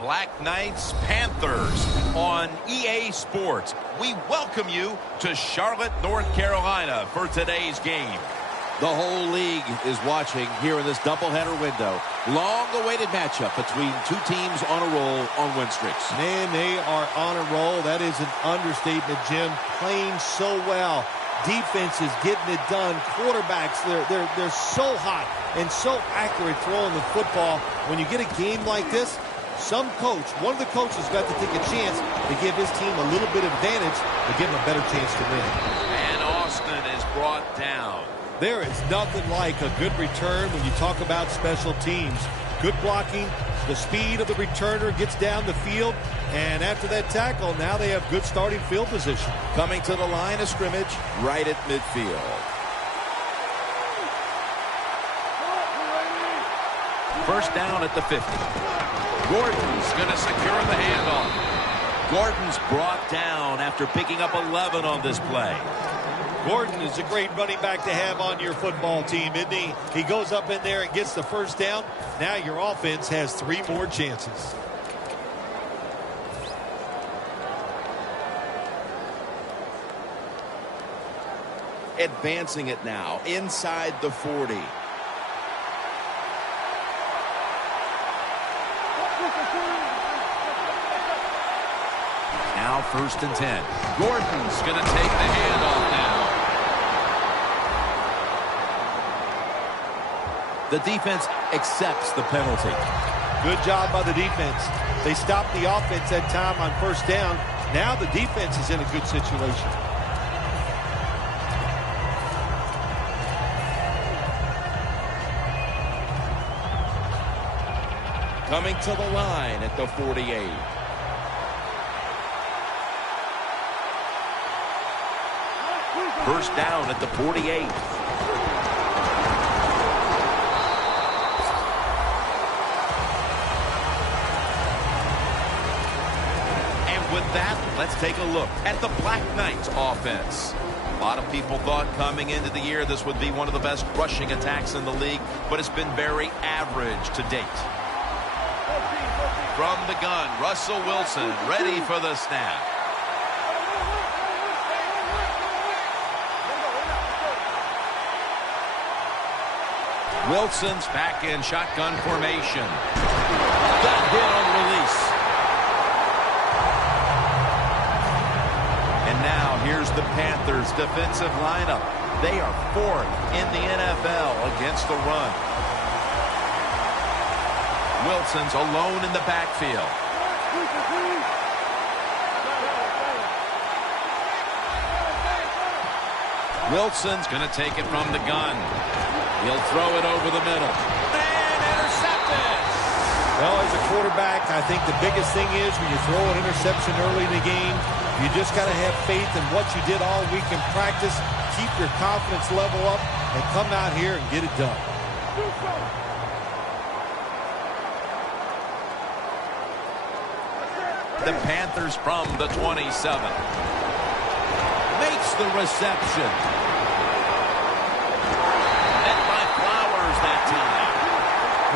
Black Knights Panthers on EA Sports. We welcome you to Charlotte, North Carolina for today's game. The whole league is watching here in this doubleheader window. Long-awaited matchup between two teams on a roll on win streaks. Man, they are on a roll. That is an understatement, Jim. Playing so well. Defense is getting it done. Quarterbacks, they're so hot and so accurate throwing the football. When you get a game like this, some coach, one of the coaches got to take a chance to give his team a little bit of advantage to give them a better chance to win. And Austin is brought down. There is nothing like a good return when you talk about special teams. Good blocking, the speed of the returner gets down the field, and after that tackle, now they have good starting field position. Coming to the line of scrimmage, right at midfield. First down at the 50. Gordon's going to secure the handoff. Gordon's brought down after picking up 11 on this play. Gordon is a great running back to have on your football team, isn't he? He goes up in there and gets the first down. Now your offense has 3 more chances. Advancing it now inside the 40. Now 1st and 10. Gordon's going to take the handoff now. The defense accepts the penalty. Good job by the defense. They stopped the offense that time on 1st down. Now the defense is in a good situation. Coming to the line at the 48. First down at the 48. And with that, let's take a look at the Black Knights offense. A lot of people thought coming into the year this would be one of the best rushing attacks in the league, but it's been very average to date. From the gun, Russell Wilson ready for the snap. Wilson's back in shotgun formation. Got hit on release. And now here's the Panthers defensive lineup. They are 4th in the NFL against the run. Wilson's alone in the backfield. Wilson's going to take it from the gun. He'll throw it over the middle. And intercepted! Well, as a quarterback, I think the biggest thing is when you throw an interception early in the game, you just got to have faith in what you did all week in practice, keep your confidence level up, and come out here and get it done. The Panthers from the 27. Makes the reception. Met by Flowers that time.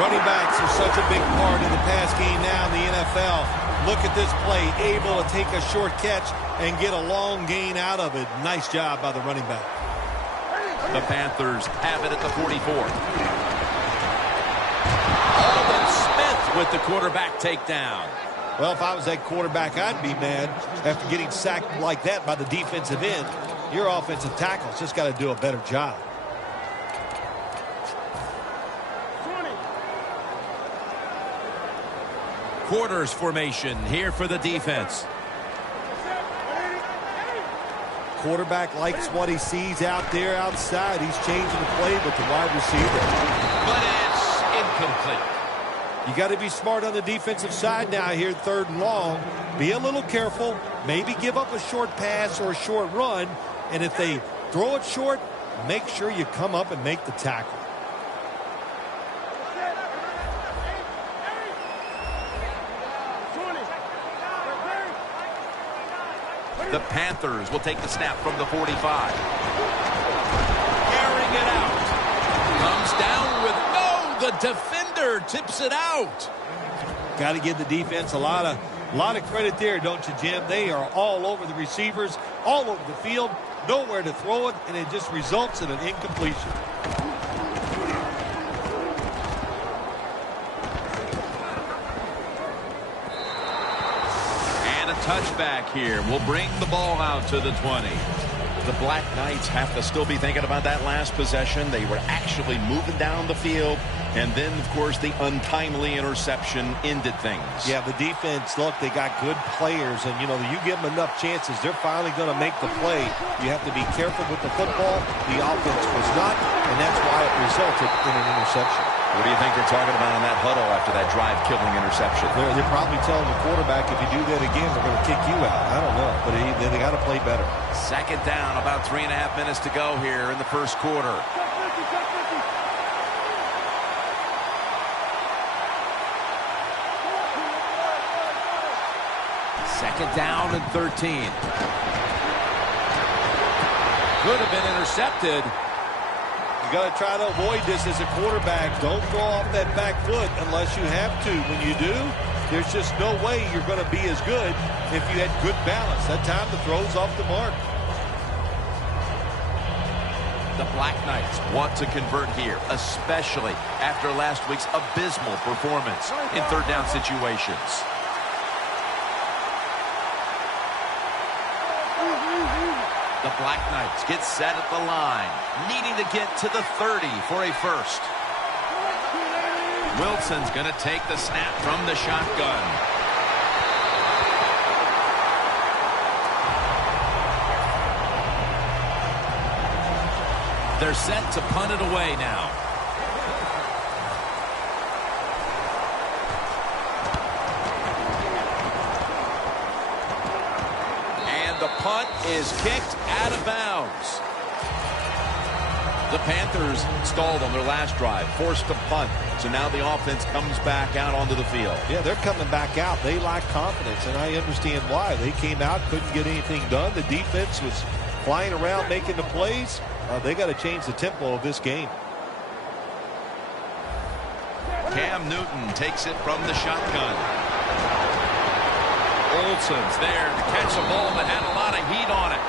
Running backs are such a big part of the pass game now in the NFL. Look at this play, able to take a short catch and get a long gain out of it. Nice job by the running back. The Panthers have it at the 44. Alden Smith with the quarterback takedown. Well, if I was that quarterback, I'd be mad after getting sacked like that by the defensive end. Your offensive tackle's just got to do a better job. Quarters formation here for the defense. Quarterback likes what he sees out there outside. He's changing the play with the wide receiver. But it's incomplete. You got to be smart on the defensive side now here, 3rd and long. Be a little careful. Maybe give up a short pass or a short run. And if they throw it short, make sure you come up and make the tackle. The Panthers will take the snap from the 45. Carrying it out. Comes down with, no, the defender tips it out. Got to give the defense a lot of credit there, don't you, Jim? They are all over the receivers, all over the field, nowhere to throw it, and it just results in an incompletion. And a touchback here will bring the ball out to the 20. The Black Knights have to still be thinking about that last possession. They were actually moving down the field. And then, of course, the untimely interception ended things. Yeah, the defense, look, they got good players. And, you know, you give them enough chances, they're finally going to make the play. You have to be careful with the football. The offense was not, and that's why it resulted in an interception. What do you think they're talking about on that huddle after that drive-killing interception? They're probably telling the quarterback, if you do that again, we're going to kick you out. I don't know, but they got to play better. Second down, about 3.5 minutes to go here in the first quarter. Second down and 13. Could have been intercepted. You got to try to avoid this as a quarterback. Don't throw off that back foot unless you have to. When you do, there's just no way you're going to be as good if you had good balance. That time the throw's off the mark. The Black Knights want to convert here, especially after last week's abysmal performance in third down situations. The Black Knights get set at the line, needing to get to the 30 for a first. Wilson's going to take the snap from the shotgun. They're set to punt it away now. The punt is kicked out of bounds. The Panthers stalled on their last drive, forced to punt. So now the offense comes back out onto the field. Yeah, they're coming back out. They lack confidence, and I understand why. They came out, couldn't get anything done. The defense was flying around making the plays. They got to change the tempo of this game. Cam Newton takes it from the shotgun. Olsen's there to catch a ball that had a lot of heat on it.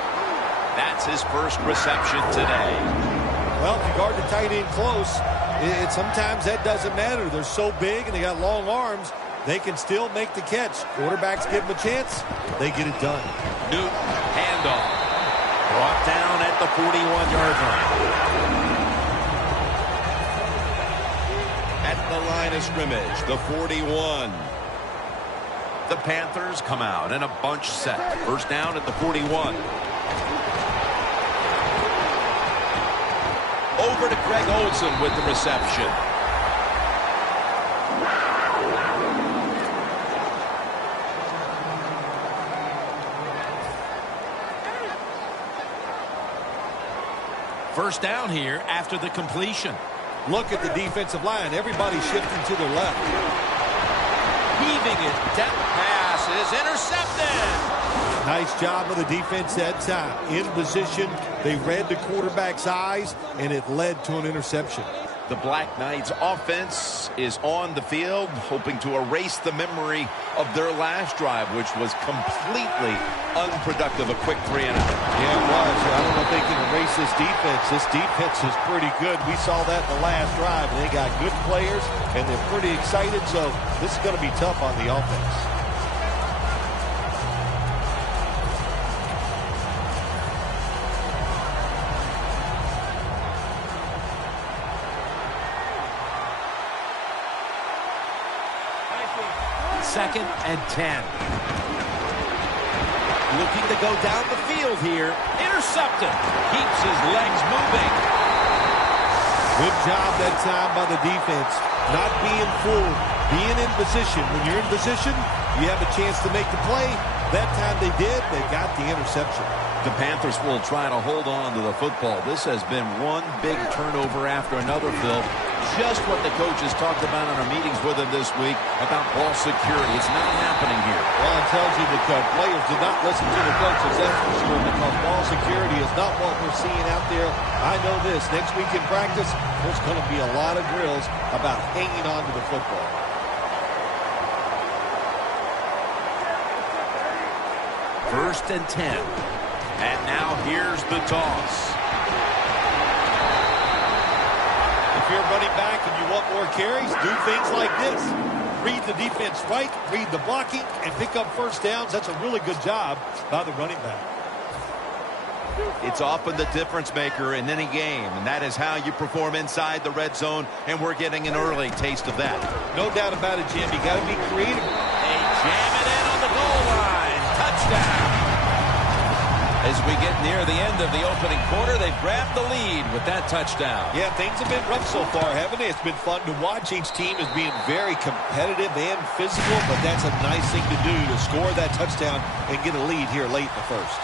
That's his first reception today. Well, if you guard the tight end close, sometimes that doesn't matter. They're so big and they got long arms, they can still make the catch. Quarterbacks give them a chance, they get it done. Newton, handoff. Brought down at the 41-yard line. At the line of scrimmage, the 41. The Panthers come out in a bunch set. First down at the 41. Over to Greg Olsen with the reception. First down here after the completion. Look at the defensive line. Everybody shifting to their left. Heaving it down. Pass is intercepted. Nice job of the defense that time. In position, they read the quarterback's eyes, and it led to an interception. The Black Knights offense is on the field, hoping to erase the memory of their last drive, which was completely unproductive. A quick 3 and out. Yeah, it was. I don't know if they can erase this defense. This defense is pretty good. We saw that in the last drive, and they got good players, and they're pretty excited, so this is going to be tough on the offense. Second and 10. Looking to go down the field here. Intercepted. Keeps his legs moving. Good job that time by the defense. Not being fooled. Being in position. When you're in position, you have a chance to make the play. That time they did. They got the interception. The Panthers will try to hold on to the football. This has been one big turnover after another, Phil. Just what the coaches talked about in our meetings with him this week about ball security. It's not happening here. Well, it tells you that the players did not listen to the coaches, that's for sure, because ball security is not what we're seeing out there. I know this. Next week in practice, there's going to be a lot of drills about hanging on to the football. 1st and 10. And now here's the toss. If you're running back and you want more carries, do things like this. Read the defense right, read the blocking, and pick up first downs. That's a really good job by the running back. It's often the difference maker in any game, and that is how you perform inside the red zone, and we're getting an early taste of that. No doubt about it, Jim. You got to be creative. They jam it in on the goal line. Touchdown. As we get near the end of the opening quarter, they've grabbed the lead with that touchdown. Yeah, things have been rough so far, haven't they? It's been fun to watch. Each team is being very competitive and physical, but that's a nice thing to do, to score that touchdown and get a lead here late in the first.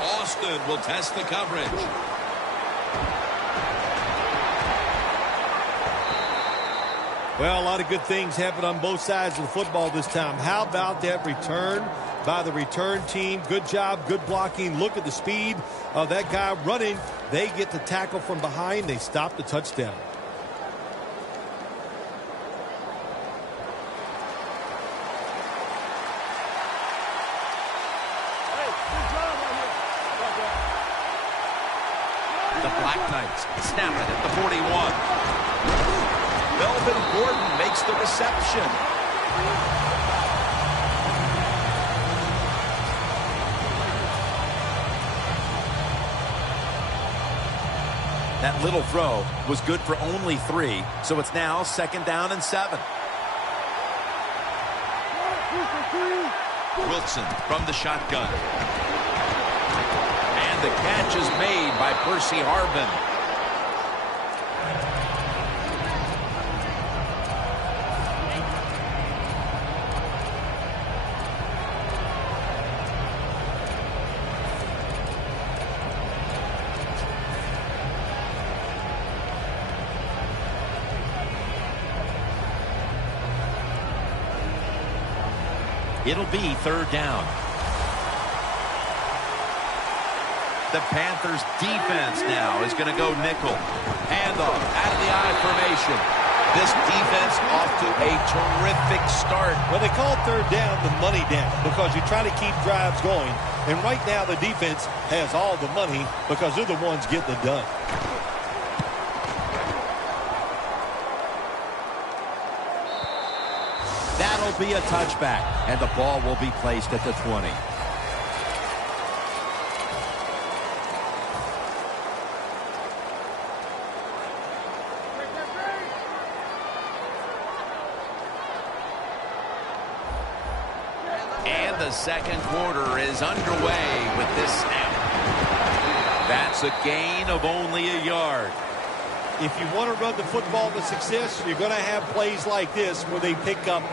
Austin will test the coverage. Well, a lot of good things happen on both sides of the football this time. How about that return by the return team? Good job, good blocking. Look at the speed of that guy running. They get the tackle from behind. They stop the touchdown. The Black Knights snap it at the 41. Melvin Gordon makes the reception. That little throw was good for only 3, so it's now 2nd down and 7. Wilson from the shotgun. And the catch is made by Percy Harvin. It'll be 3rd down. The Panthers defense now is going to go nickel. Handoff out of the I formation. This defense off to a terrific start. Well, they call 3rd down the money down because you try to keep drives going. And right now the defense has all the money because they're the ones getting it done. That'll be a touchback, and the ball will be placed at the 20. And the second quarter is underway with this snap. That's a gain of only a yard. If you want to run the football to success, you're going to have plays like this where they pick up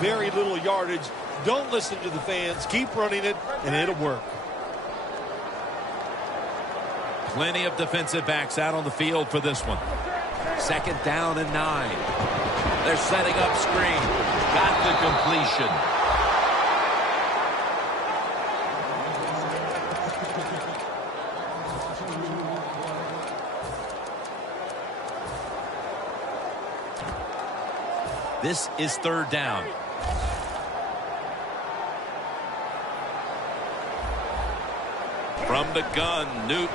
very little yardage. Don't listen to the fans. Keep running it, and it'll work. Plenty of defensive backs out on the field for this one. 2nd down and 9. They're setting up screen. Got the completion. This is 3rd down. From the gun, Newton.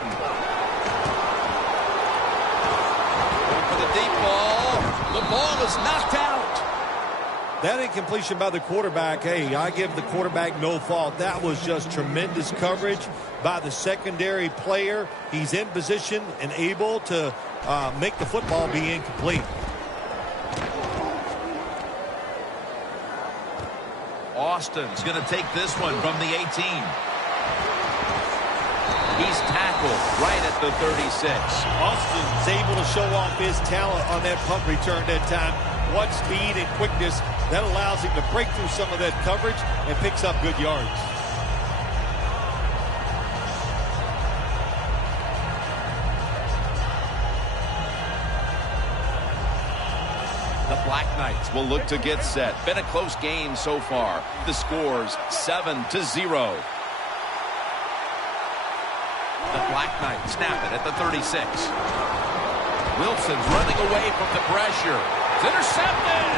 Going for the deep ball. The ball is knocked out. That incompletion by the quarterback, hey, I give the quarterback no fault. That was just tremendous coverage by the secondary player. He's in position and able to make the football be incomplete. Austin's going to take this one from the 18. He's tackled right at the 36. Austin's able to show off his talent on that punt return that time. What speed and quickness that allows him to break through some of that coverage and picks up good yards. The Black Knights will look to get set. Been a close game so far. The score's 7-0. The Black Knights snap it at the 36. Wilson's running away from the pressure. It's intercepted.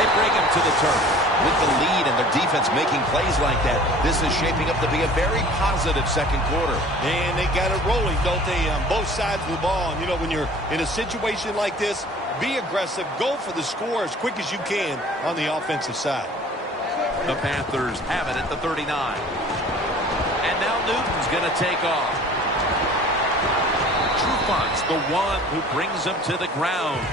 They bring him to the turf. With the lead and their defense making plays like that, this is shaping up to be a very positive second quarter. And they got it rolling, don't they, on both sides of the ball. And, you know, when you're in a situation like this, be aggressive. Go for the score as quick as you can on the offensive side. The Panthers have it at the 39. And now Newton's going to take off. Trufont's the one who brings him to the ground.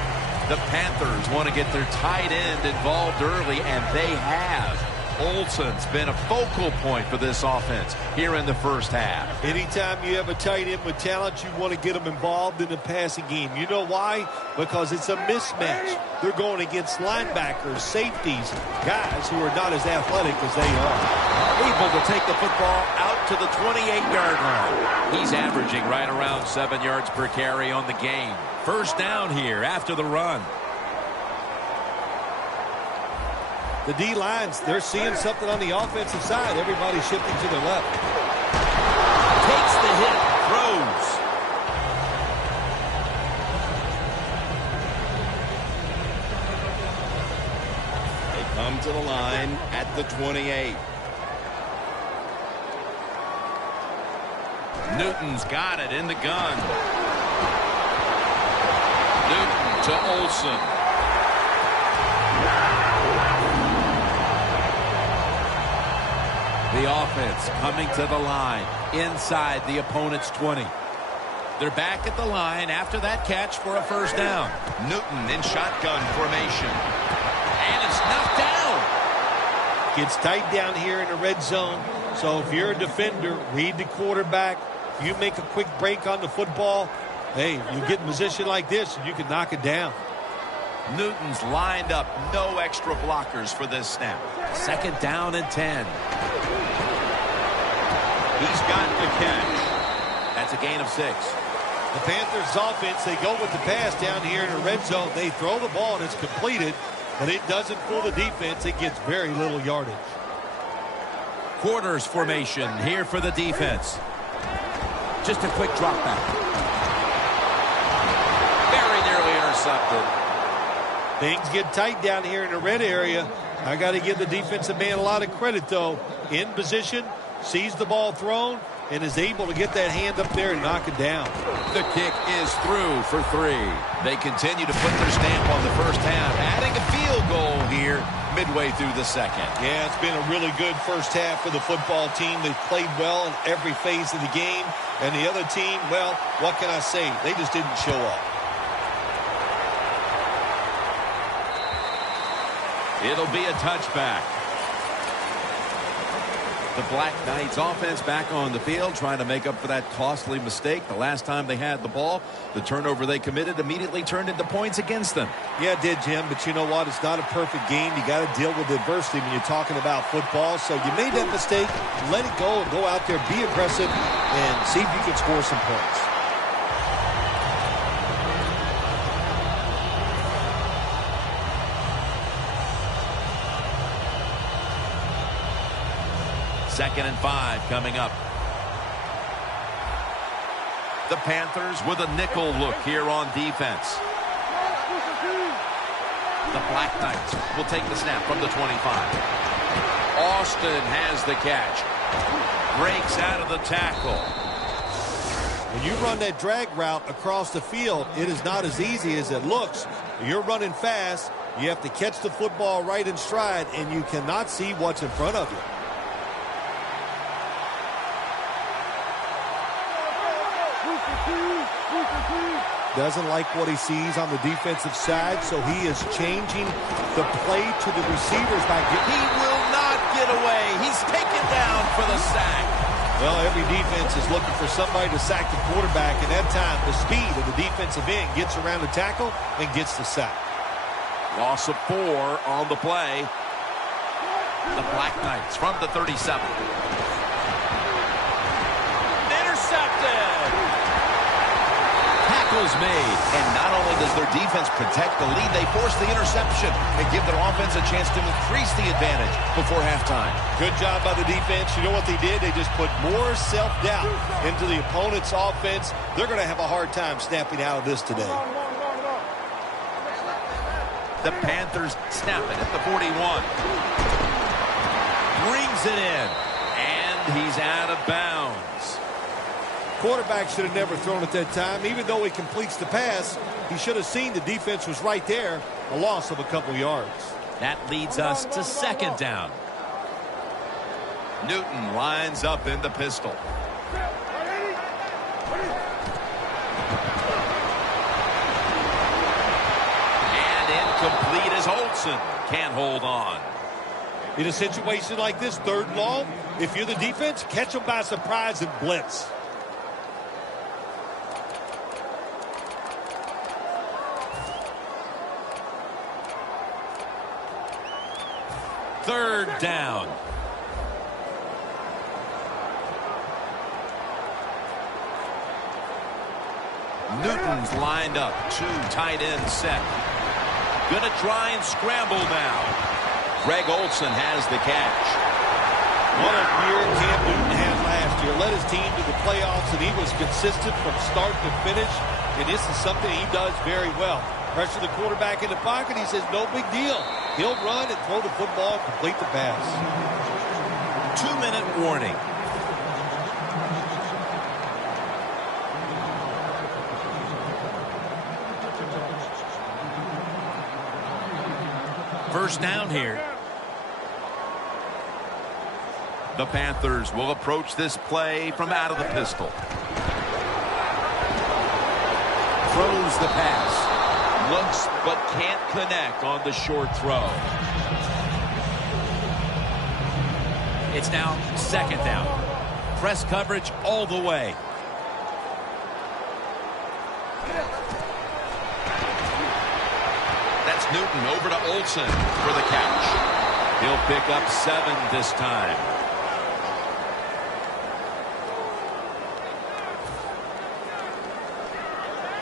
The Panthers want to get their tight end involved early, and they have. Olsen's been a focal point for this offense here in the first half. Anytime you have a tight end with talent, you want to get them involved in the passing game. You know why? Because it's a mismatch. They're going against linebackers, safeties, guys who are not as athletic as they are. Able to take the football out to the 28-yard line. He's averaging right around 7 yards per carry on the game. First down here after the run. The D-lines, they're seeing something on the offensive side. Everybody's shifting to their left. Takes the hit, throws. They come to the line at the 28. Newton's got it in the gun. Newton to Olsen. The offense coming to the line inside the opponent's 20. They're back at the line after that catch for a first down. Newton in shotgun formation. And it's knocked down. Gets tight down here in the red zone. So if you're a defender, read the quarterback. If you make a quick break on the football, hey, you get in a position like this, and you can knock it down. Newton's lined up. No extra blockers for this snap. Second down and 10. He's got the catch. That's a gain of 6. The Panthers offense, they go with the pass down here in the red zone. They throw the ball and it's completed, but it doesn't fool the defense. It gets very little yardage. Quarters formation here for the defense. Just a quick drop back. Very nearly intercepted. Things get tight down here in the red area. I got to give the defensive man a lot of credit, though. In position, sees the ball thrown, and is able to get that hand up there and knock it down. The kick is through for 3. They continue to put their stamp on the first half, adding a field goal here midway through the second. Yeah, it's been a really good first half for the football team. They've played well in every phase of the game. And the other team, well, what can I say? They just didn't show up. It'll be a touchback. The Black Knights offense back on the field trying to make up for that costly mistake. The last time they had the ball, the turnover they committed immediately turned into points against them. Yeah, it did, Jim, but you know what? It's not a perfect game. You got to deal with adversity when you're talking about football. So you made that mistake, let it go, and go out there, be aggressive, and see if you can score some points. Second and 5 coming up. The Panthers with a nickel look here on defense. The Black Knights will take the snap from the 25. Austin has the catch. Breaks out of the tackle. When you run that drag route across the field, it is not as easy as it looks. You're running fast. You have to catch the football right in stride, and you cannot see what's in front of you. Doesn't like what he sees on the defensive side, so he is changing the play to the receivers by He will not get away. He's taken down for the sack. Well, every defense is looking for somebody to sack the quarterback, and that time the speed of the defensive end gets around the tackle and gets the sack. Loss of 4 on the play. The Black Knights from the 37. Intercepted. Tackles made. And not only does their defense protect the lead, they force the interception and give their offense a chance to increase the advantage before halftime. Good job by the defense. You know what they did? They just put more self-doubt into the opponent's offense. They're going to have a hard time snapping out of this today. The Panthers snap it at the 41. Brings it in. And he's out of bounds. Quarterback should have never thrown it that time. Even though he completes the pass, he should have seen the defense was right there. A loss of a couple yards. That leads us to second down. Newton lines up in the pistol. And incomplete as Olsen can't hold on. In a situation like this, 3rd and long, if you're the defense, catch them by surprise and blitz. Third down. Newton's lined up. 2 tight ends set. Gonna try and scramble now. Greg Olsen has the catch. What a year Cam Newton had last year. Led his team to the playoffs, and he was consistent from start to finish. And this is something he does very well. Pressure the quarterback in the pocket. He says, no big deal. He'll run and throw the football and complete the pass. 2-minute warning. First down here. The Panthers will approach this play from out of the pistol. Throws the pass. Looks but can't connect on the short throw. It's now second down. Press coverage all the way. That's Newton over to Olsen for the catch. He'll pick up 7 this time.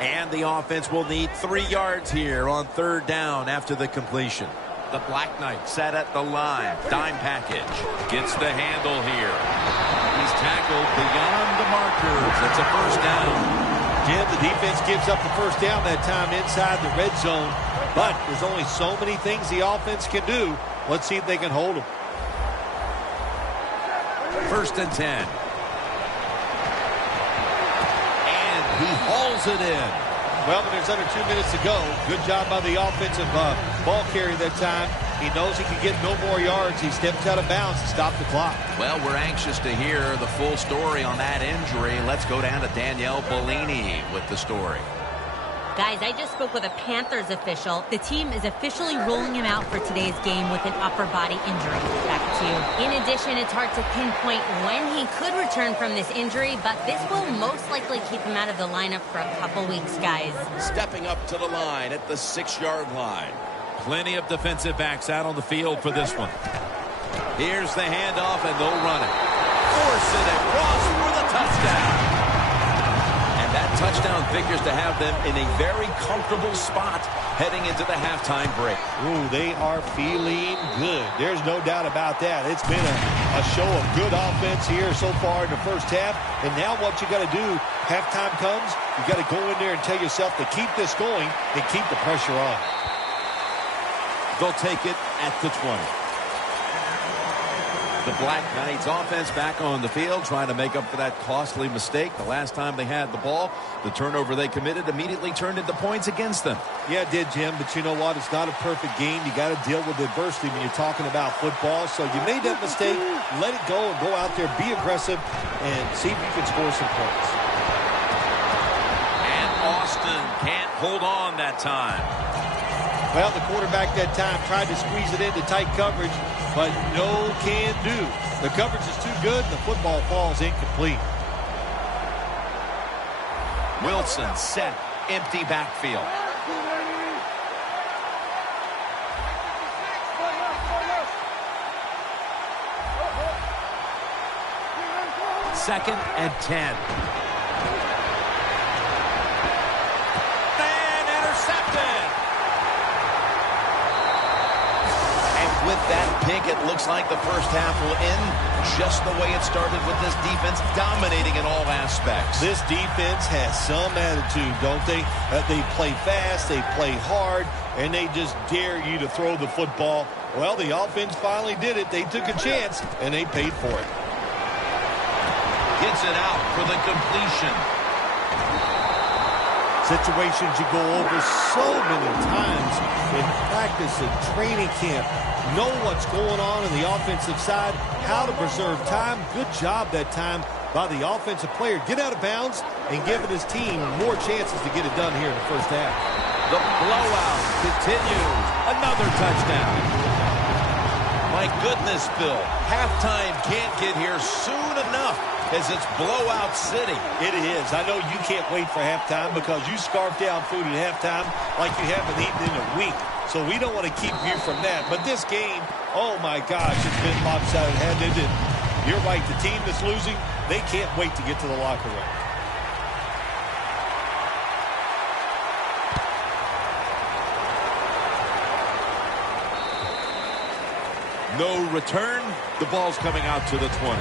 And the offense will need 3 yards here on 3rd down after the completion. The Black Knight set at the line. Dime package. Gets the handle here. He's tackled beyond the markers. It's a first down. Jim, the defense gives up the first down that time inside the red zone. But there's only so many things the offense can do. Let's see if they can hold them. 1st and 10. And he hauls it in. Well, when there's under 2 minutes to go, good job by the offensive ball carrier that time. He knows he can get no more yards. He steps out of bounds to stop the clock. Well, we're anxious to hear the full story on that injury. Let's go down to Danielle Bellini with the story. Guys, I just spoke with a Panthers official. The team is officially ruling him out for today's game with an upper body injury. Back to you. In addition, it's hard to pinpoint when he could return from this injury, but this will most likely keep him out of the lineup for a couple weeks, guys. Stepping up to the line at the 6-yard line. Plenty of defensive backs out on the field for this one. Here's the handoff, and they'll run it. Force it across for the touchdown. That touchdown figures to have them in a very comfortable spot heading into the halftime break. Ooh, they are feeling good. There's no doubt about that. It's been a show of good offense here so far in the first half. And now what you got to do, halftime comes, you got to go in there and tell yourself to keep this going and keep the pressure on. They'll take it at the 20. The Black Knights offense back on the field trying to make up for that costly mistake. The last time they had the ball, the turnover they committed immediately turned into points against them. Yeah, it did, Jim, but you know what? It's not a perfect game. You got to deal with adversity when you're talking about football. So you made that mistake, let it go and go out there, be aggressive, and see if you can score some points. And Austin can't hold on that time. Well, the quarterback that time tried to squeeze it into tight coverage, but no can do. The coverage is too good, and the football falls incomplete. Wilson set, empty backfield. Second and 10. with that pick, it looks like the first half will end just the way it started, with this defense dominating in all aspects. This defense has some attitude, don't they? They play fast, they play hard, and they just dare you to throw the football. Well, the offense finally did it. They took a chance, and they paid for it. Gets it out for the completion. Situations you go over so many times in practice and training camp. Know what's going on the offensive side, how to preserve time. Good job that time by the offensive player. Get out of bounds and giving his team more chances to get it done here in the first half. The blowout continues. Another touchdown. My goodness, Phil. Halftime can't get here soon enough, as it's blowout city. It is. I know you can't wait for halftime because you scarf down food at halftime like you haven't eaten in a week. So we don't want to keep you from that. But this game, oh my gosh, it's been lopsided, hasn't it? You're right. The team that's losing, they can't wait to get to the locker room. No return. The ball's coming out to the 20.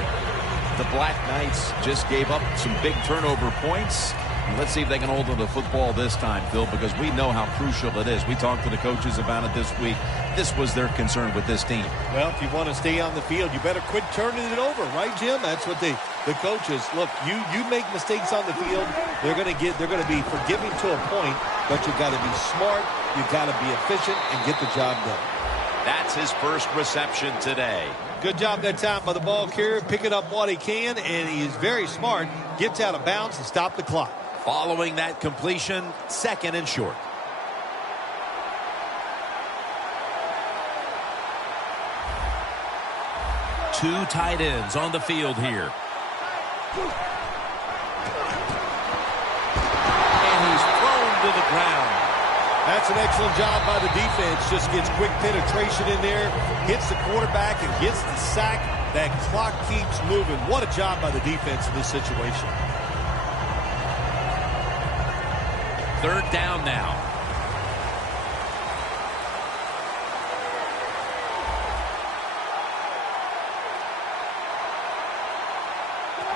The Black Knights just gave up some big turnover points. Let's see if they can hold on to the football this time, Phil, because we know how crucial it is. We talked to the coaches about it this week. This was their concern with this team. Well, if you want to stay on the field, you better quit turning it over, right, Jim? That's what the coaches look. You make mistakes on the field, they're going to be forgiving to a point, but you got to be smart, you got to be efficient, and get the job done. That's his first reception today. Good job that time by the ball carrier, picking up what he can, and he is very smart. Gets out of bounds and stop the clock. Following that completion, second and short. Two tight ends on the field here. And he's thrown to the ground. That's an excellent job by the defense. Just gets quick penetration in there, hits the quarterback, and gets the sack. That clock keeps moving. What a job by the defense in this situation. Third down now.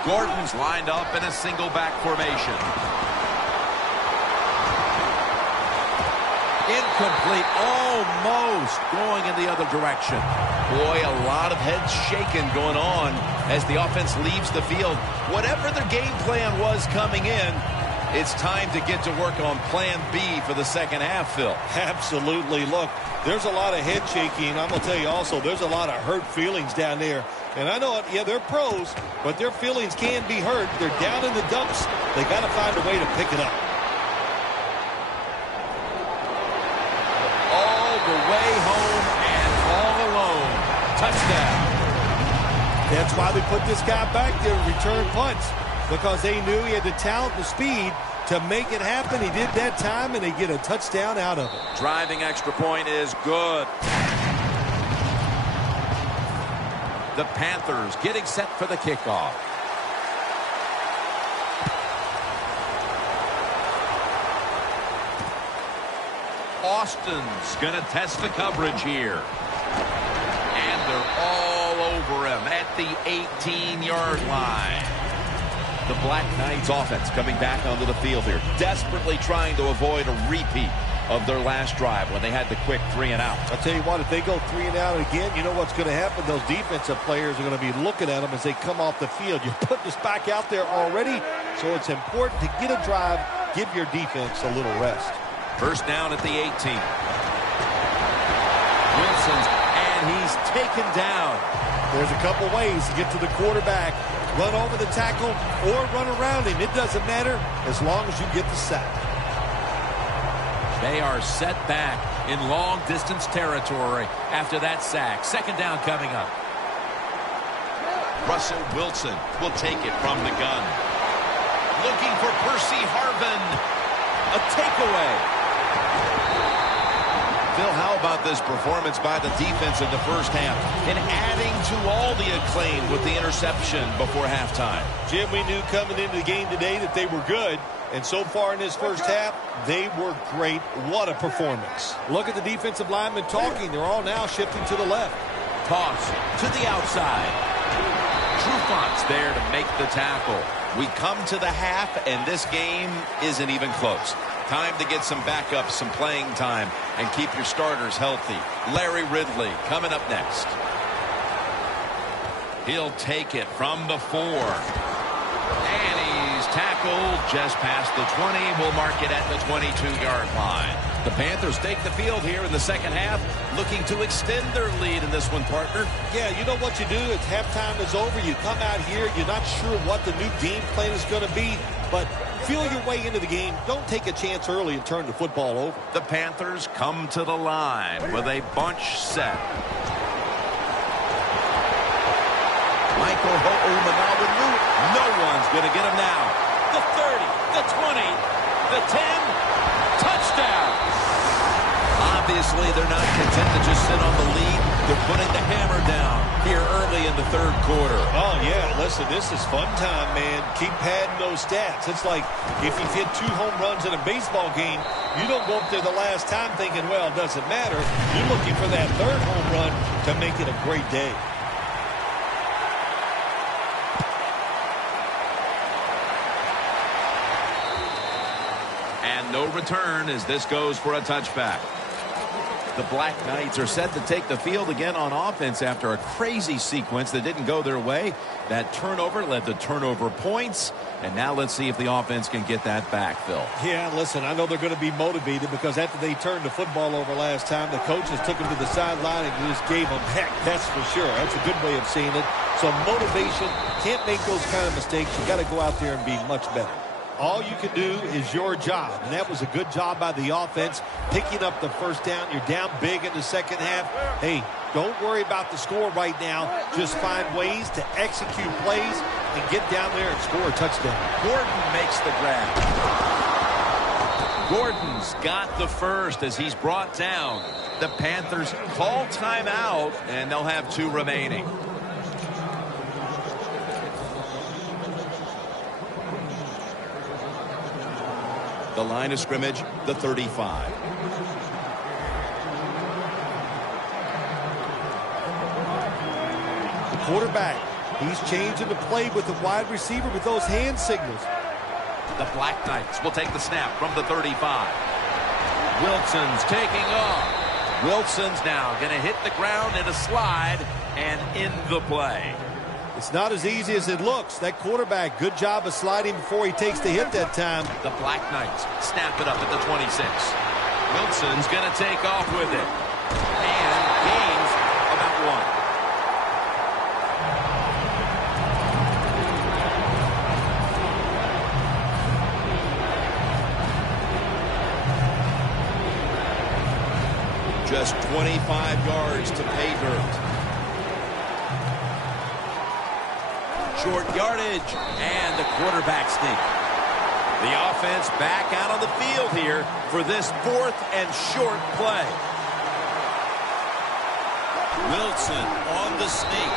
Gordon's lined up in a single back formation. Incomplete, almost going in the other direction. Boy, a lot of heads shaking going on as the offense leaves the field. Whatever their game plan was coming in, it's time to get to work on plan B for the second half, Phil. Absolutely. Look, there's a lot of head shaking. I'm going to tell you also, there's a lot of hurt feelings down there. And I know, yeah, they're pros, but their feelings can be hurt. They're down in the dumps. They got to find a way to pick it up. All the way home and all alone. Touchdown. That's why they put this guy back there to return punts, because they knew he had the talent and the speed to make it happen. He did that time, and they get a touchdown out of it. Driving extra point is good. The Panthers getting set for the kickoff. Austin's going to test the coverage here. And they're all over him at the 18-yard line. The Black Knights offense coming back onto the field here, desperately trying to avoid a repeat of their last drive when they had the quick 3 and out. I'll tell you what, if they go 3 and out again, you know what's going to happen? Those defensive players are going to be looking at them as they come off the field. You put this back out there already, so it's important to get a drive, give your defense a little rest. First down at the 18. Wilson's, and he's taken down. There's a couple ways to get to the quarterback. Run over the tackle or run around him. It doesn't matter as long as you get the sack. They are set back in long-distance territory after that sack. Second down coming up. Russell Wilson will take it from the gun. Looking for Percy Harvin. A takeaway. Phil, how about this performance by the defense in the first half and adding to all the acclaim with the interception before halftime? Jim, we knew coming into the game today that they were good. And so far in this first half, they were great. What a performance. Look at the defensive linemen talking. They're all now shifting to the left. Toss to the outside. Trufont's there to make the tackle. We come to the half, and this game isn't even close. Time to get some backups, some playing time, and keep your starters healthy. Larry Ridley coming up next. He'll take it from the 4. And he's tackled just past the 20. We'll mark it at the 22-yard line. The Panthers take the field here in the second half, looking to extend their lead in this one, partner. Yeah, you know what you do? It's halftime is over. You come out here. You're not sure what the new game plan is going to be, but feel your way into the game. Don't take a chance early and turn the football over. The Panthers come to the line with a bunch set. Michael Ho'omanawa. No one's going to get him now. The 30, the 20, the 10, touchdown. Obviously, they're not content to just sit on the lead. They're putting the hammer down here early in the third quarter. Oh, yeah. Listen, this is fun time, man. Keep padding those stats. It's like if you've hit 2 home runs in a baseball game, you don't go up there the last time thinking, well, it doesn't matter. You're looking for that 3rd home run to make it a great day. And no return as this goes for a touchback. The Black Knights are set to take the field again on offense after a crazy sequence that didn't go their way. That turnover led to turnover points. And now let's see if the offense can get that back, Phil. Yeah, listen, I know they're going to be motivated because after they turned the football over last time, the coaches took them to the sideline and just gave them heck. That's for sure. That's a good way of seeing it. So motivation, can't make those kind of mistakes. You got to go out there and be much better. All you can do is your job, and that was a good job by the offense, picking up the first down. You're down big in the second half. Hey, don't worry about the score right now. Just find ways to execute plays and get down there and score a touchdown. Gordon makes the grab. Gordon's got the first as he's brought down. The Panthers call timeout, and they'll have 2 remaining. The line of scrimmage, the 35. The quarterback, he's changing the play with the wide receiver with those hand signals. The Black Knights will take the snap from the 35. Wilson's taking off. Wilson's now going to hit the ground in a slide and in the play. It's not as easy as it looks. That quarterback, good job of sliding before he takes the hit that time. The Black Knights snap it up at the 26. Wilson's going to take off with it. And gains about 1. Just 25 yards to pay dirt. Short yardage, and the quarterback sneak. The offense back out on the field here for this 4th and short play. Wilson on the sneak.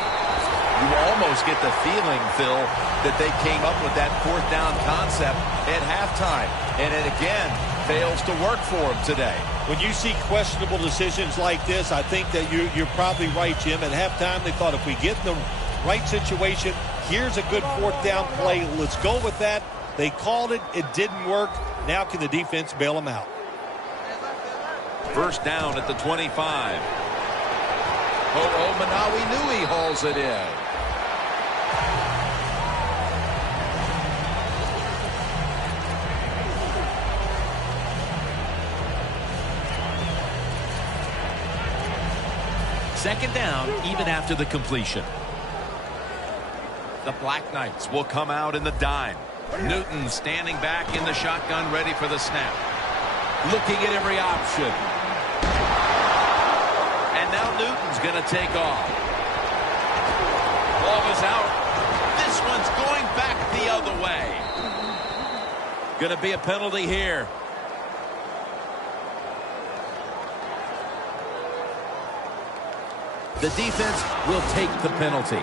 You almost get the feeling, Phil, that they came up with that 4th down concept at halftime, and it again fails to work for them today. When you see questionable decisions like this, I think that you're probably right, Jim. At halftime, they thought if we get in the right situation, here's a good 4th down play. Let's go with that. They called it. It didn't work. Now can the defense bail them out? First down at the 25. Ho'omanawa hauls it in. Second down, even after the completion. The Black Knights will come out in the dime. Newton standing back in the shotgun, ready for the snap. Looking at every option. And now Newton's going to take off. Ball is out. This one's going back the other way. Going to be a penalty here. The defense will take the penalty.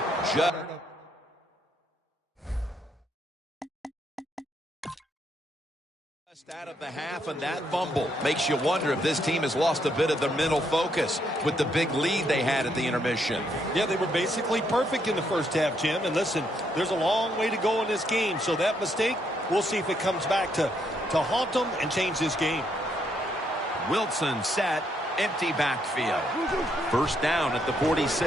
Out of the half, and that fumble makes you wonder if this team has lost a bit of their mental focus with the big lead they had at the intermission. Yeah, they were basically perfect in the first half, Jim. And listen, there's a long way to go in this game. So that mistake, we'll see if it comes back to haunt them and change this game. Wilson set, empty backfield. First down at the 46.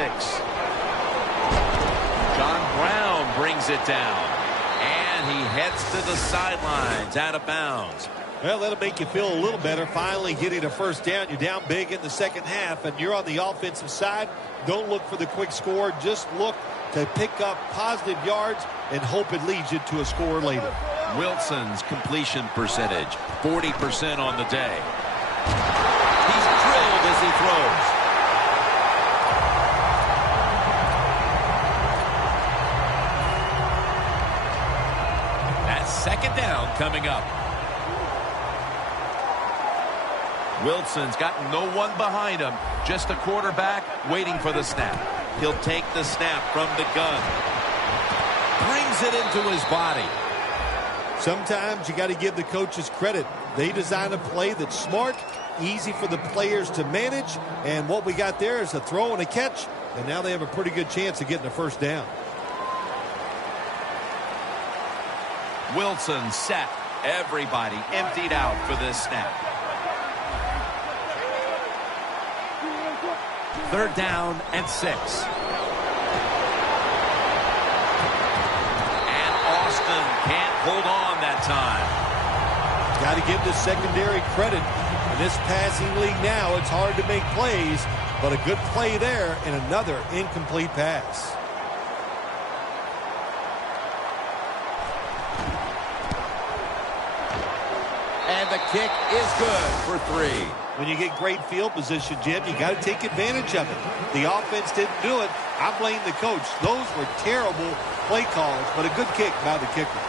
John Brown brings it down. And he heads to the sidelines, out of bounds. Well, that'll make you feel a little better. Finally getting a first down. You're down big in the second half, and you're on the offensive side. Don't look for the quick score. Just look to pick up positive yards and hope it leads you to a score later. Wilson's completion percentage, 40% on the day. He's drilled as he throws. Second down coming up. Wilson's got no one behind him. Just a quarterback waiting for the snap. He'll take the snap from the gun. Brings it into his body. Sometimes you got to give the coaches credit. They design a play that's smart, easy for the players to manage. And what we got there is a throw and a catch. And now they have a pretty good chance of getting a first down. Wilson set. Everybody emptied out for this snap. Third down and 6. And Austin can't hold on that time. Got to give the secondary credit. In this passing league now, it's hard to make plays, but a good play there and another incomplete pass. And the kick is good for 3. When you get great field position, Jim, you got to take advantage of it. The offense didn't do it. I blame the coach. Those were terrible play calls, but a good kick by the kicker.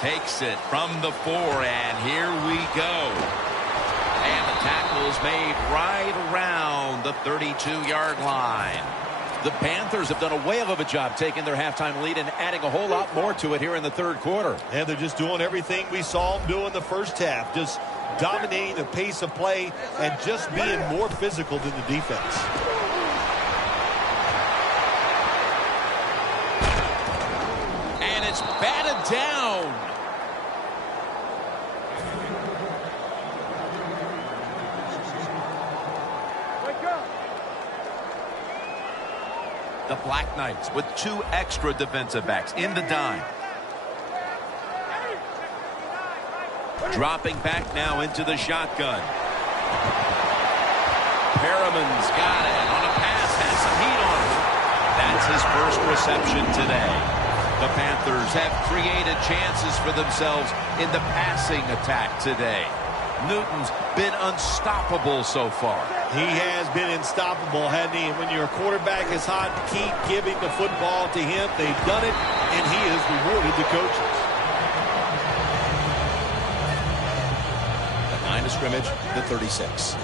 Takes it from the 4, and here we go. And the tackle is made right around the 32-yard line. The Panthers have done a whale of a job taking their halftime lead and adding a whole lot more to it here in the third quarter. Yeah, they're just doing everything we saw them do in the first half. Just dominating the pace of play and just being more physical than the defense. And it's batted down. The Black Knights with 2 extra defensive backs in the dime. Dropping back now into the shotgun. Perriman's got it on a pass, has some heat on it. That's his first reception today. The Panthers have created chances for themselves in the passing attack today. Newton's been unstoppable so far. He has been unstoppable, hasn't he? And when your quarterback is hot, keep giving the football to him. They've done it, and he has rewarded the coaches. The line of scrimmage, the 36.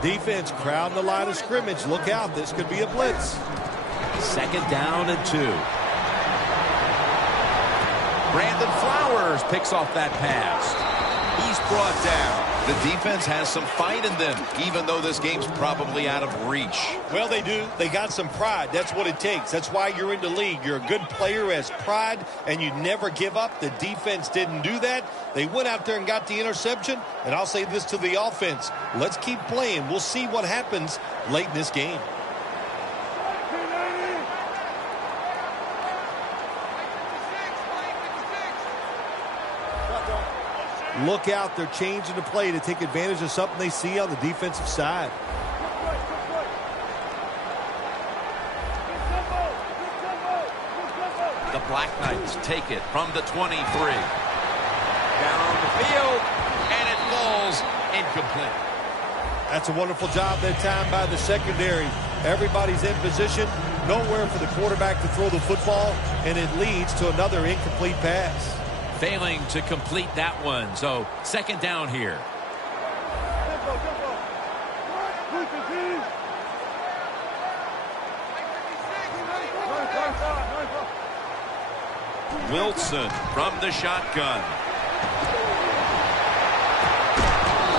Defense crowding the line of scrimmage. Look out, this could be a blitz. Second down and 2. Brandon Flowers picks off that pass. He's brought down. The defense has some fight in them, even though this game's probably out of reach. Well, they do. They got some pride. That's what it takes. That's why you're in the league. You're a good player, has pride, and you never give up. The defense didn't do that. They went out there and got the interception, and I'll say this to the offense. Let's keep playing. We'll see what happens late in this game. Look out, they're changing the play to take advantage of something they see on the defensive side. The Black Knights take it from the 23. Down the field, and it falls incomplete. That's a wonderful job that time by the secondary. Everybody's in position, nowhere for the quarterback to throw the football, and it leads to another incomplete pass. Failing to complete that one, so second down here. Wilson from the shotgun.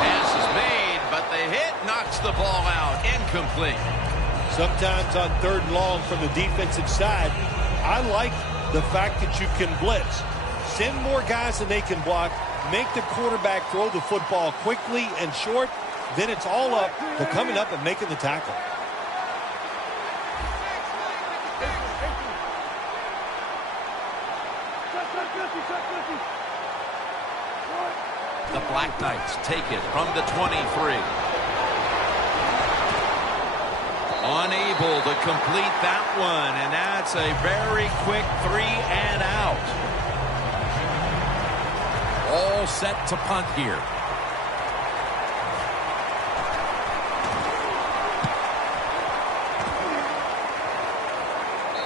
Pass is made, but the hit knocks the ball out. Incomplete. Sometimes on 3rd and long from the defensive side, I like the fact that you can blitz. Send more guys than they can block. Make the quarterback throw the football quickly and short. Then it's all up to coming up and making the tackle. The Black Knights take it from the 23. Unable to complete that one, and that's a very quick 3 and out. All set to punt here.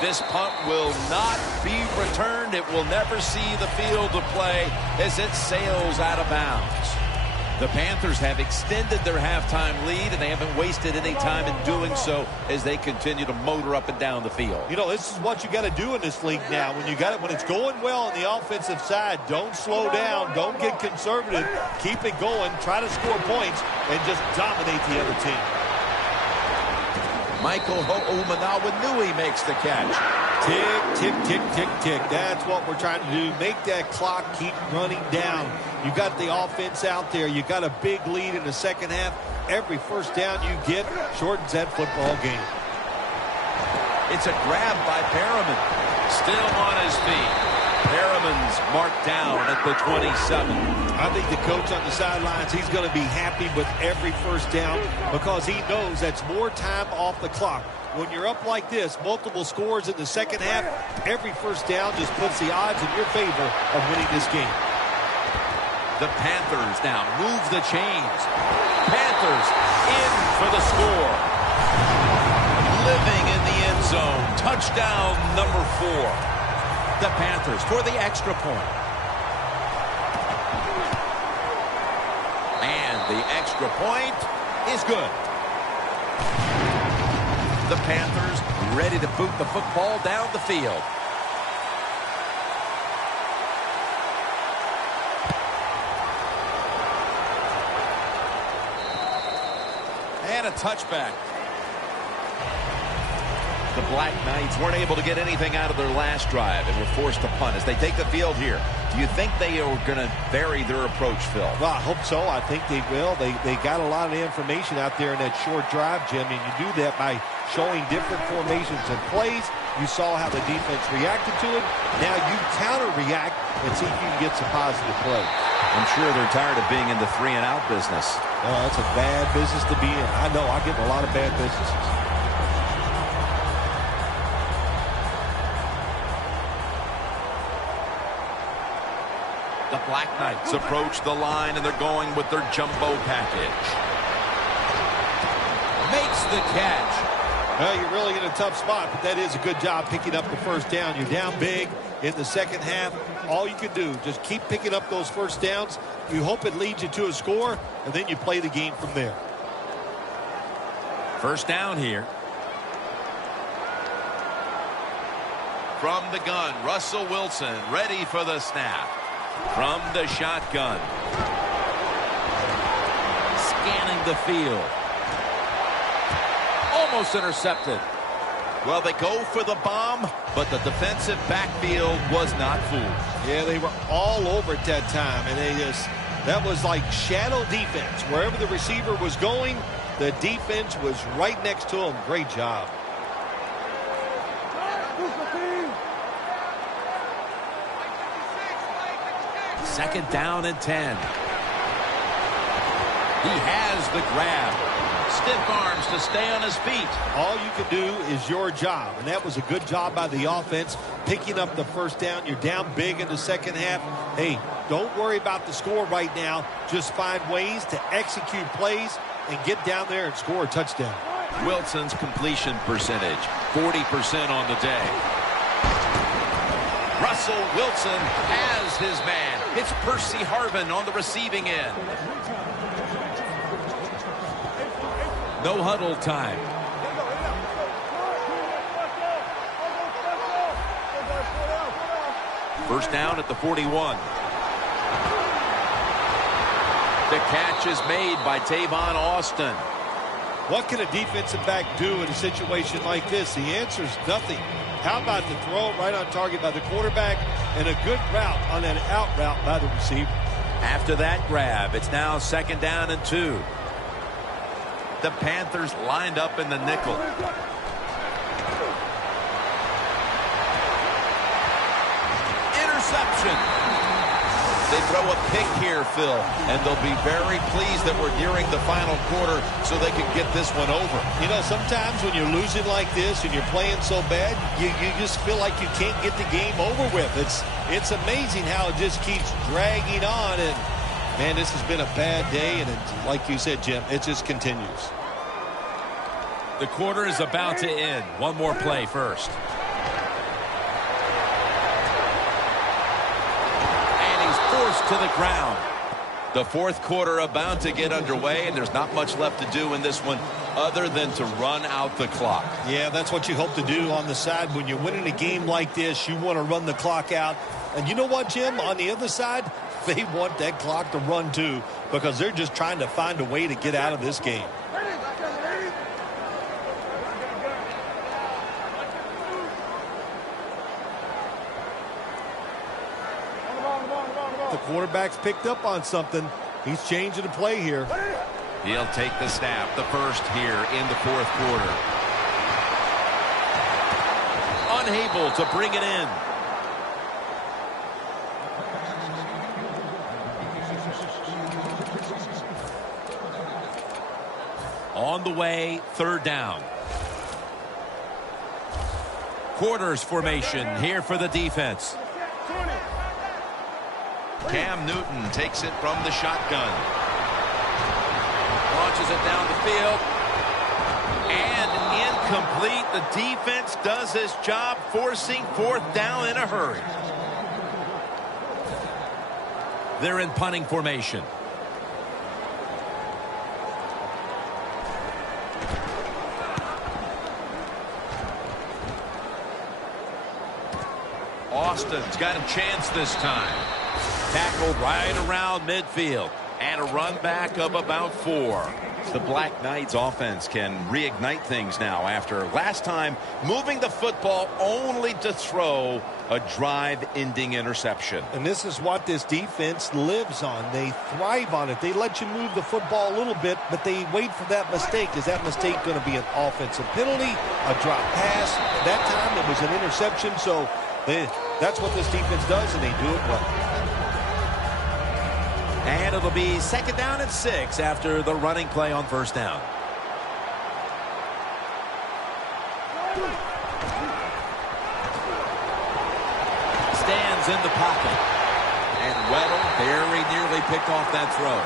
This punt will not be returned. It will never see the field of play as it sails out of bounds. The Panthers have extended their halftime lead, and they haven't wasted any time in doing so as they continue to motor up and down the field. You know, this is what you got to do in this league now. When it's going well on the offensive side, don't slow down, don't get conservative, keep it going, try to score points, and just dominate the other team. Michael Ho'omanawanui makes the catch. Tick, tick, tick, tick, tick. That's what we're trying to do. Make that clock keep running down. You got the offense out there. You got a big lead in the second half. Every first down you get shortens that football game. It's a grab by Perriman. Still on his feet. Perriman's marked down at the 27. I think the coach on the sidelines, he's going to be happy with every first down because he knows that's more time off the clock. When you're up like this, multiple scores in the second half, every first down just puts the odds in your favor of winning this game. The Panthers now move the chains. Panthers in for the score. Living in the end zone. Touchdown number 4. The Panthers for the extra point. And the extra point is good. The Panthers ready to boot the football down the field. And a touchback. The Black Knights weren't able to get anything out of their last drive and were forced to punt as they take the field here. Do you think they are going to vary their approach, Phil? Well, I hope so. I think they will. They got a lot of information out there in that short drive, Jim, and you do that by showing different formations and plays. You saw how the defense reacted to it. Now you counter-react and see if you can get some positive play. I'm sure they're tired of being in the 3-and-out business. Oh, that's a bad business to be in. I know. I get in a lot of bad businesses. The Black Knights approach the line, and they're going with their jumbo package. Makes the catch. Well, you're really in a tough spot, but that is a good job picking up the first down. You're down big in the second half. All you can do, just keep picking up those first downs. You hope it leads you to a score, and then you play the game from there. First down here. From the gun, Russell Wilson ready for the snap. From the shotgun. Scanning the field. Almost intercepted. Well, they go for the bomb, but the defensive backfield was not fooled. Yeah, they were all over at that time, and that was like shadow defense. Wherever the receiver was going, the defense was right next to him. Great job. Second down and 10. He has the grab. Stiff arms to stay on his feet. All you can do is your job, and that was a good job by the offense, picking up the first down. You're down big in the second half. Hey, don't worry about the score right now. Just find ways to execute plays and get down there and score a touchdown. Wilson's completion percentage, 40% on the day. Russell Wilson has his man. It's Percy Harvin on the receiving end. No huddle time. First down at the 41. The catch is made by Tavon Austin. What can a defensive back do in a situation like this? The answer is nothing. How about the throw right on target by the quarterback and a good route on that out route by the receiver? After that grab, it's now 2nd down and 2. The Panthers lined up in the nickel. Interception. They throw a pick here, Phil, and they'll be very pleased that we're nearing the final quarter so they can get this one over. You know, sometimes when you're losing like this and you're playing so bad, you just feel like you can't get the game over with. It's amazing how it just keeps dragging on, and, man, this has been a bad day, and like you said, Jim, it just continues. The quarter is about to end. One more play first. Forced to the ground. The fourth quarter about to get underway, and there's not much left to do in this one other than to run out the clock. Yeah, that's what you hope to do on the side. When you're winning a game like this, you want to run the clock out. And you know what, Jim? On the other side, they want that clock to run too, because they're just trying to find a way to get out of this game. The quarterback's picked up on something. He's changing the play here. He'll take the snap, the first here in the fourth quarter. Unable to bring it in. On the way, 3rd down. Quarters formation here for the defense. Cam Newton takes it from the shotgun. Launches it down the field. And incomplete. The defense does his job, forcing 4th down in a hurry. They're in punting formation. Austin's got a chance this time. Tackled right around midfield. And a run back of about 4. The Black Knights offense can reignite things now after last time moving the football only to throw a drive-ending interception. And this is what this defense lives on. They thrive on it. They let you move the football a little bit, but they wait for that mistake. Is that mistake going to be an offensive penalty, a drop pass? That time it was an interception, so that's what this defense does, and they do it well. And it'll be 2nd down and 6 after the running play on 1st down. Stands in the pocket. And Weddle very nearly picked off that throw.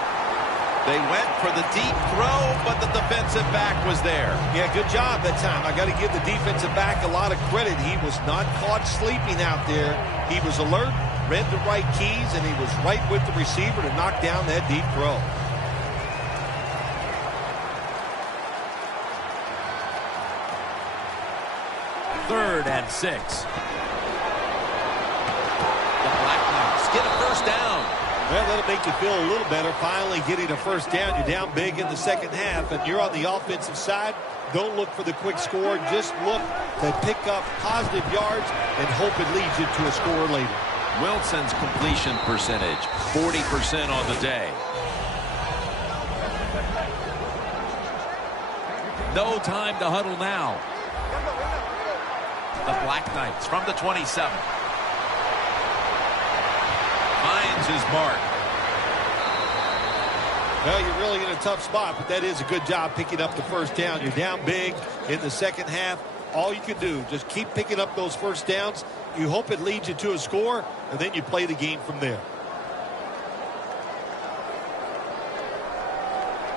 They went for the deep throw, but the defensive back was there. Yeah, good job that time. I got to give the defensive back a lot of credit. He was not caught sleeping out there. He was alert, read the right keys, and he was right with the receiver to knock down that deep throw. Third and 6. The Black Knights get a first down. Well, that'll make you feel a little better. Finally getting a first down. You're down big in the second half, and you're on the offensive side. Don't look for the quick score. Just look to pick up positive yards and hope it leads you to a score later. Wilson's completion percentage, 40% on the day. No time to huddle now. The Black Knights from the 27. Finds his mark. Well, you're really in a tough spot, but that is a good job picking up the first down. You're down big in the second half. All you can do, just keep picking up those first downs. You hope it leads you to a score, and then you play the game from there.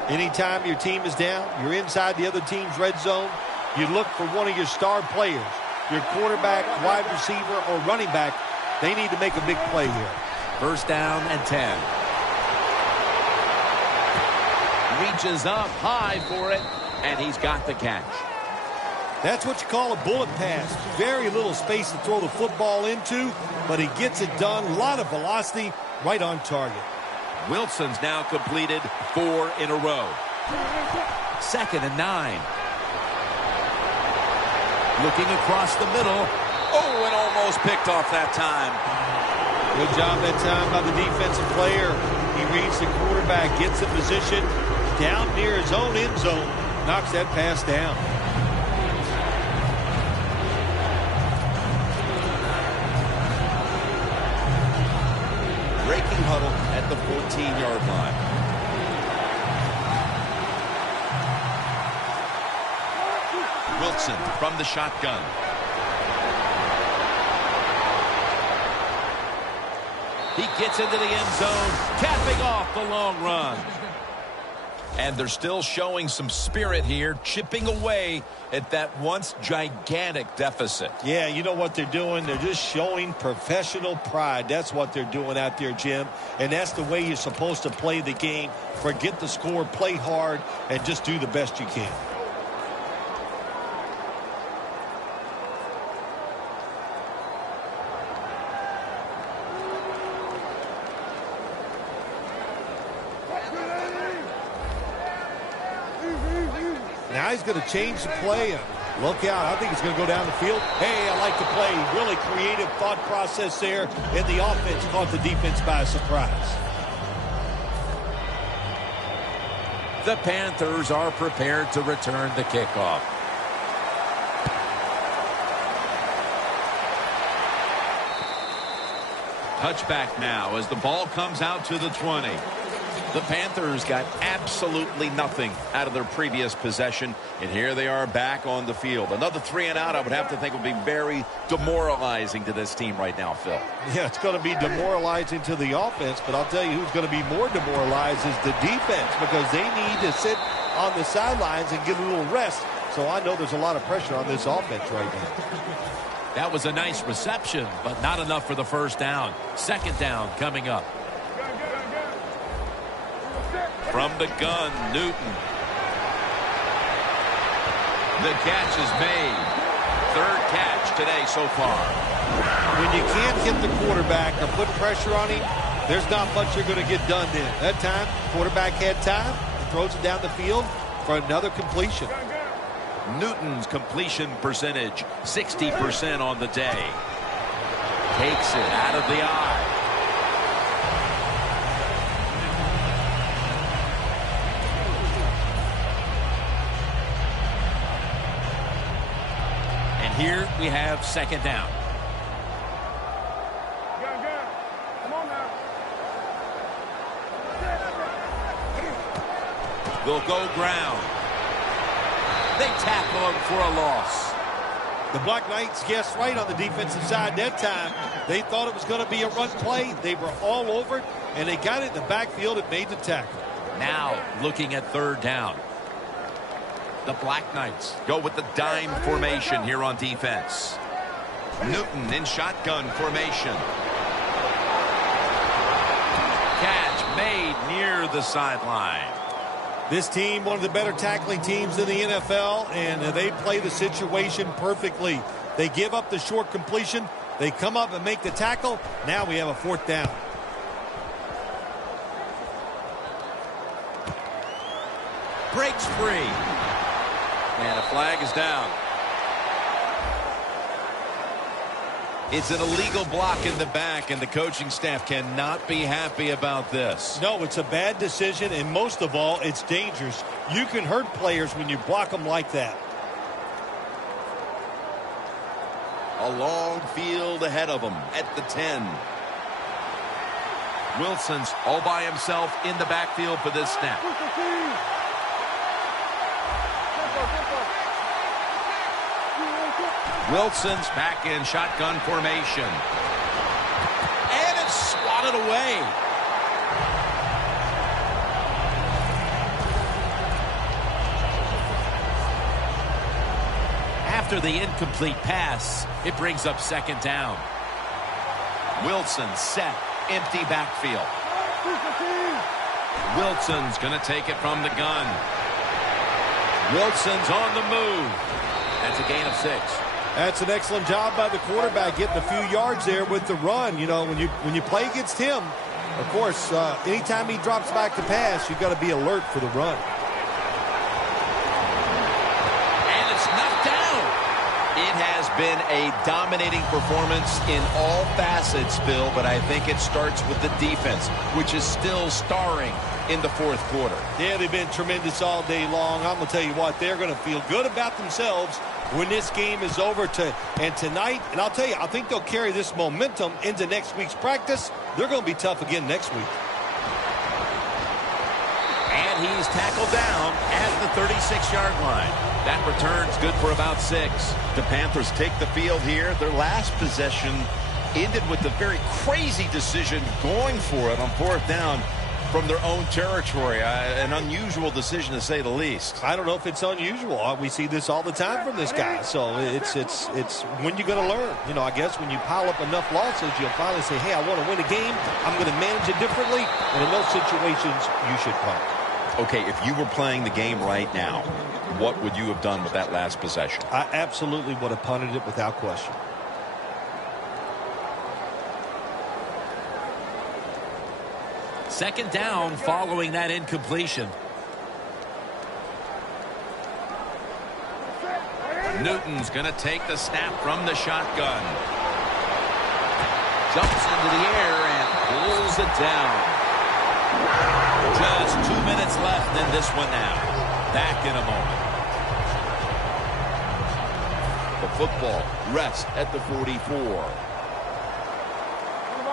Anytime your team is down, you're inside the other team's red zone, you look for one of your star players, your quarterback, wide receiver, or running back. They need to make a big play here. First down and 10. Reaches up high for it, And he's got the catch. That's what you call a bullet pass. Very little space to throw the football into, but he gets it done. A lot of velocity, right on target. Wilson's now completed 4 in a row. 2nd and 9. Looking across the middle. Oh, and almost picked off that time. Good job that time by the defensive player. He reads the quarterback, gets in position down near his own end zone, knocks that pass down. Breaking huddle at the 14-yard line. Wilson from the shotgun. He gets into the end zone, capping off the long run. And they're still showing some spirit here, chipping away at that once gigantic deficit. Yeah, you know what they're doing? They're just showing professional pride. That's what they're doing out there, Jim. And that's the way you're supposed to play the game. Forget the score, play hard, and just do the best you can. Now he's going to change the play. Look out. I think he's going to go down the field. Hey, I like the play. Really creative thought process there. And the offense caught the defense by surprise. The Panthers are prepared to return the kickoff. Touchback now as the ball comes out to the 20. The Panthers got absolutely nothing out of their previous possession, and here they are back on the field. Another 3 and out, I would have to think, would be very demoralizing to this team right now, Phil. Yeah, it's going to be demoralizing to the offense, but I'll tell you who's going to be more demoralized is the defense, because they need to sit on the sidelines and get a little rest. So I know there's a lot of pressure on this offense right now. That was a nice reception, but not enough for the first down. 2nd down coming up. From the gun, Newton. The catch is made. 3rd catch today so far. When you can't hit the quarterback or put pressure on him, there's not much you're going to get done then. That time, quarterback had time. He throws it down the field for another completion. Newton's completion percentage, 60% on the day. Takes it out of the eye. Here we have 2nd down. Come on now. They'll go ground. They tackle him for a loss. The Black Knights guessed right on the defensive side that time. They thought it was going to be a run play. They were all over it, and they got it in the backfield and made the tackle. Now looking at 3rd down. The Black Knights go with the dime formation here on defense. Newton in shotgun formation. Catch made near the sideline. This team, one of the better tackling teams in the NFL, and they play the situation perfectly. They give up the short completion. They come up and make the tackle. Now we have a 4th down. Breaks free. And a flag is down. It's an illegal block in the back, and the coaching staff cannot be happy about this. No, it's a bad decision, and most of all, it's dangerous. You can hurt players when you block them like that. A long field ahead of them at the 10. Wilson's all by himself in the backfield for this snap. Wilson's back in shotgun formation. And it's swatted away. After the incomplete pass, it brings up 2nd down. Wilson set, empty backfield. Wilson's going to take it from the gun. Wilson's on the move. That's a gain of 6. That's an excellent job by the quarterback, getting a few yards there with the run. You know, when you play against him, of course, anytime he drops back to pass, you've got to be alert for the run. And it's knocked down. It has been a dominating performance in all facets, Bill, but I think it starts with the defense, which is still starring in the fourth quarter. Yeah, they've been tremendous all day long. I'm going to tell you what, they're going to feel good about themselves when this game is over tonight. And I'll tell you, I think they'll carry this momentum into next week's practice. They're going to be tough again next week. And he's tackled down at the 36-yard line. That return's good for about 6. The Panthers take the field here. Their last possession ended with a very crazy decision going for it on 4th down from their own territory. An unusual decision, to say the least. I don't know if it's unusual. We see this all the time from this guy. So it's when you're going to learn. You know, I guess when you pile up enough losses, you'll finally say, hey, I want to win a game. I'm going to manage it differently. And in those situations, you should punt. Okay, if you were playing the game right now, what would you have done with that last possession? I absolutely would have punted it without question. Second down following that incompletion. Newton's going to take the snap from the shotgun. Jumps into the air and pulls it down. Just 2 minutes left in this one now. Back in a moment. The football rests at the 44.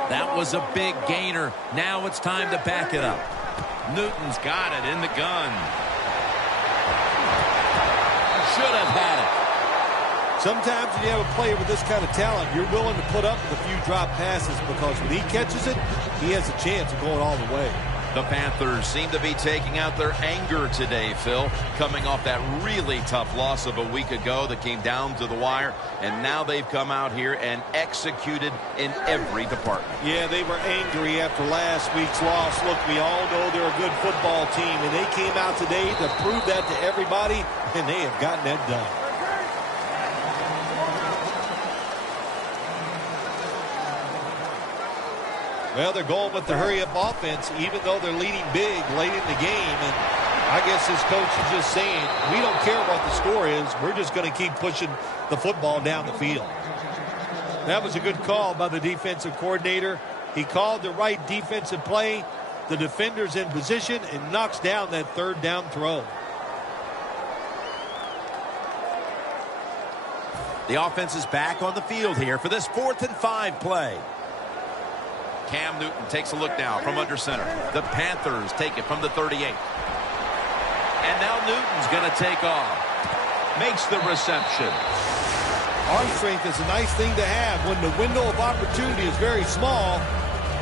That was a big gainer. Now it's time to back it up. Newton's got it in the gun. Should have had it. Sometimes when you have a player with this kind of talent, you're willing to put up with a few drop passes because when he catches it, he has a chance of going all the way. The Panthers seem to be taking out their anger today, Phil, coming off that really tough loss of a week ago that came down to the wire, and now they've come out here and executed in every department. Yeah, they were angry after last week's loss. Look, we all know they're a good football team, and they came out today to prove that to everybody, and they have gotten that done. Well, they're going with the hurry-up offense, even though they're leading big late in the game. And I guess this coach is just saying, we don't care what the score is. We're just going to keep pushing the football down the field. That was a good call by the defensive coordinator. He called the right defensive play. The defender's in position and knocks down that 3rd down throw. The offense is back on the field here for this 4th and 5 play. Cam Newton takes a look now from under center. The Panthers take it from the 38. And now Newton's going to take off. Makes the reception. Arm strength is a nice thing to have when the window of opportunity is very small.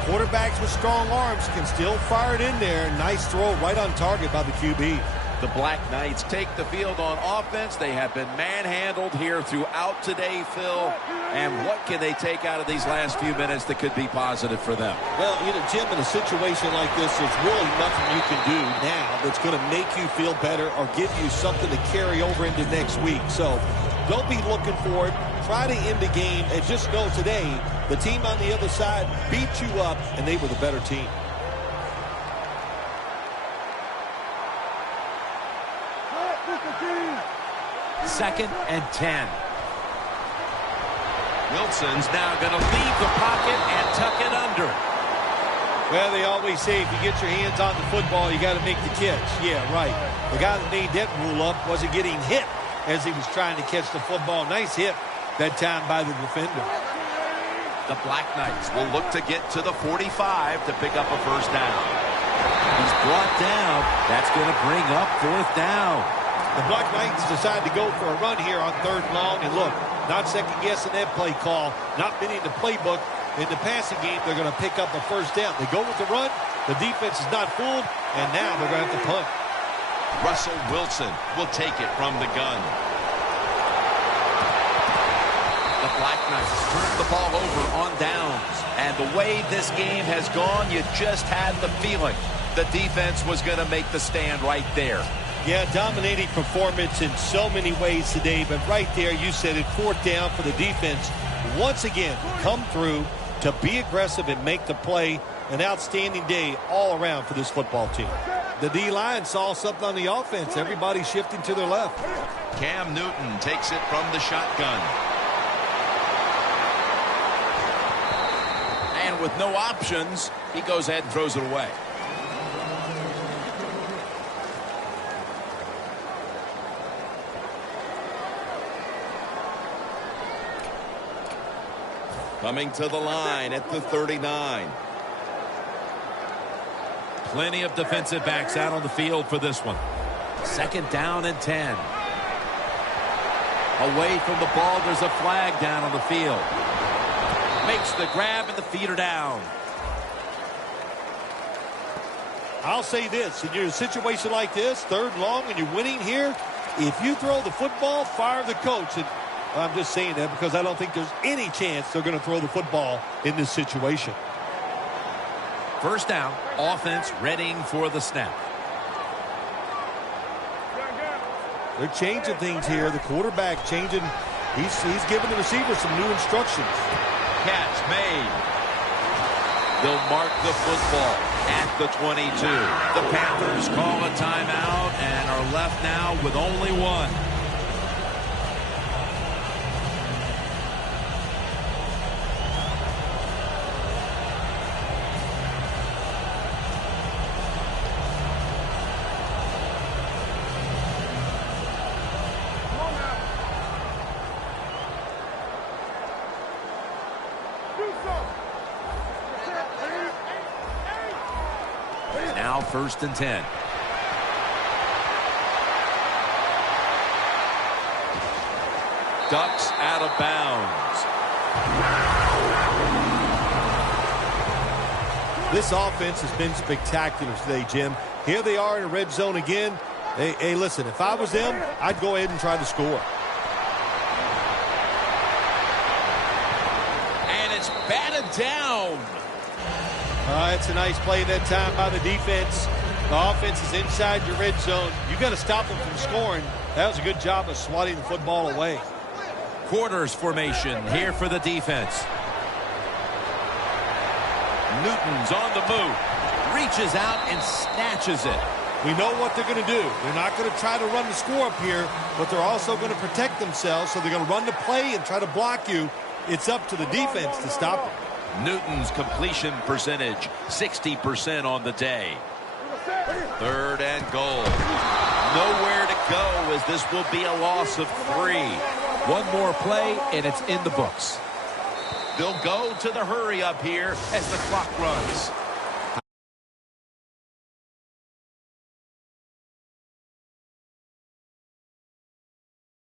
Quarterbacks with strong arms can still fire it in there. Nice throw right on target by the QB. The Black Knights take the field on offense. They have been manhandled here throughout today, Phil. And what can they take out of these last few minutes that could be positive for them? Well, you know, Jim, in a situation like this, there's really nothing you can do now that's going to make you feel better or give you something to carry over into next week. So don't be looking for it. Try to end the game and just know today the team on the other side beat you up and they were the better team. Second and 10. Wilson's now going to leave the pocket and tuck it under. Well, they always say if you get your hands on the football, you got to make the catch. Yeah, right. The guy that made that rule up wasn't getting hit as he was trying to catch the football. Nice hit that time by the defender. The Black Knights will look to get to the 45 to pick up a 1st down. He's brought down. That's going to bring up 4th down. The Black Knights decide to go for a run here on 3rd and long. And look, not second-guessing that play call. Not been in the playbook. In the passing game, they're going to pick up a 1st down. They go with the run. The defense is not fooled. And now they're going to have to punt. Russell Wilson will take it from the gun. The Black Knights turn the ball over on downs. And the way this game has gone, you just had the feeling the defense was going to make the stand right there. Yeah, dominating performance in so many ways today, but right there, you said it, fourth down for the defense. Once again, come through to be aggressive and make the play. An outstanding day all around for this football team. The D-line saw something on the offense. Everybody shifting to their left. Cam Newton takes it from the shotgun. And with no options, he goes ahead and throws it away. Coming to the line at the 39. Plenty of defensive backs out on the field for this one. Second down and 10. Away from the ball, there's a flag down on the field. Makes the grab and the feet are down. I'll say this, in a situation like this, third and long, and you're winning here, if you throw the football, fire the coach. And I'm just saying that because I don't think there's any chance they're going to throw the football in this situation. First down, offense readying for the snap. They're changing things here. The quarterback changing. He's giving the receiver some new instructions. Catch made. They'll mark the football at the 22. The Panthers call a timeout and are left now with only one. Now first and 10. Ducks out of bounds. This offense has been spectacular today, Jim. Here they are in a red zone again. Hey, listen, if I was them, I'd go ahead and try to score. And it's batted down. It's a nice play that time by the defense. The offense is inside your red zone. You got to stop them from scoring. That was a good job of swatting the football away. Quarters formation here for the defense. Newton's on the move. Reaches out and snatches it. We know what they're going to do. They're not going to try to run the score up here, but they're also going to protect themselves, so they're going to run the play and try to block you. It's up to the defense to stop them. Newton's completion percentage, 60% on the day. Third and goal. Nowhere to go as this will be a loss of 3. One more play, and it's in the books. They'll go to the hurry up here as the clock runs.